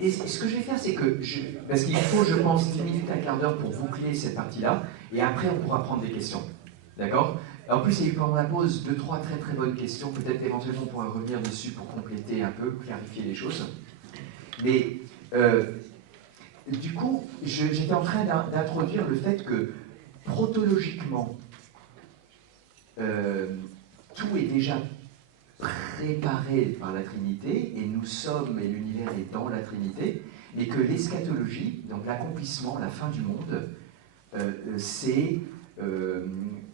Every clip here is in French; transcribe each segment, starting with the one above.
Et ce que je vais faire, c'est que, parce qu'il faut, je pense, 10 minutes, un quart d'heure pour boucler cette partie-là, et après on pourra prendre des questions. D'accord? En plus, il y a eu pendant la pause 2-3 très très bonnes questions, peut-être éventuellement on pourra revenir dessus pour compléter un peu, clarifier les choses. Mais du coup, j'étais en train d'introduire le fait que, protologiquement, tout est déjà préparé par la Trinité, et nous sommes, et l'univers est dans la Trinité, mais que l'eschatologie, donc l'accomplissement, la fin du monde, c'est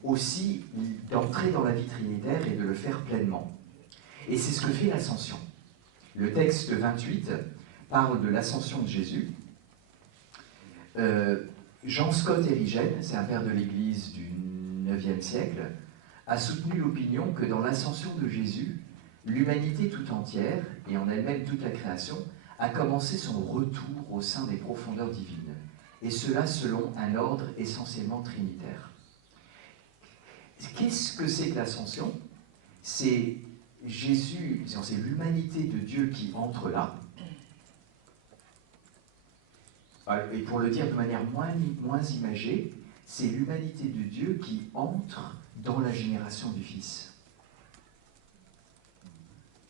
aussi d'entrer dans la vie trinitaire et de le faire pleinement. Et c'est ce que fait l'ascension. Le texte 28 parle de l'ascension de Jésus. Jean Scott Erigen, c'est un père de l'Église du IXe siècle, a soutenu l'opinion que dans l'ascension de Jésus, l'humanité tout entière, et en elle-même toute la création, a commencé son retour au sein des profondeurs divines, et cela selon un ordre essentiellement trinitaire. Qu'est-ce que c'est que l'ascension? C'est Jésus, c'est l'humanité de Dieu qui entre là, et pour le dire de manière moins imagée, c'est l'humanité de Dieu qui entre dans la génération du Fils,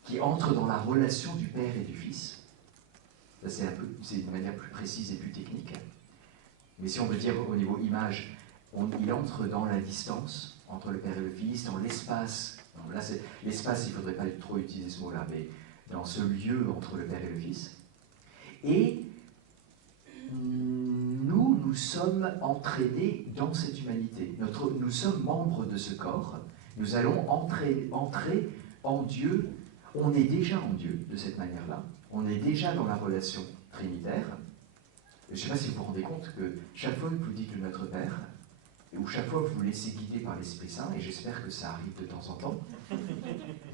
qui entre dans la relation du Père et du Fils. Ça, c'est une manière plus précise et plus technique. Mais si on veut dire au niveau image, il entre dans la distance entre le Père et le Fils, dans l'espace. Là, l'espace, il ne faudrait pas trop utiliser ce mot-là, mais dans ce lieu entre le Père et le Fils. Et nous sommes entraînés dans cette humanité. Nous sommes membres de ce corps. Nous allons entrer en Dieu. On est déjà en Dieu de cette manière-là. On est déjà dans la relation trinitaire. Je ne sais pas si vous vous rendez compte que chaque fois que vous dites le Notre Père, ou chaque fois que vous vous laissez guider par l'Esprit Saint, et j'espère que ça arrive de temps en temps,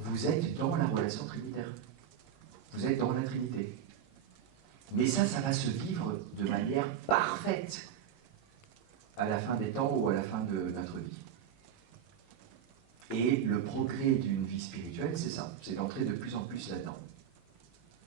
vous êtes dans la relation trinitaire. Vous êtes dans la Trinité. Mais ça va se vivre de manière parfaite à la fin des temps ou à la fin de notre vie. Et le progrès d'une vie spirituelle, c'est ça, c'est d'entrer de plus en plus là-dedans.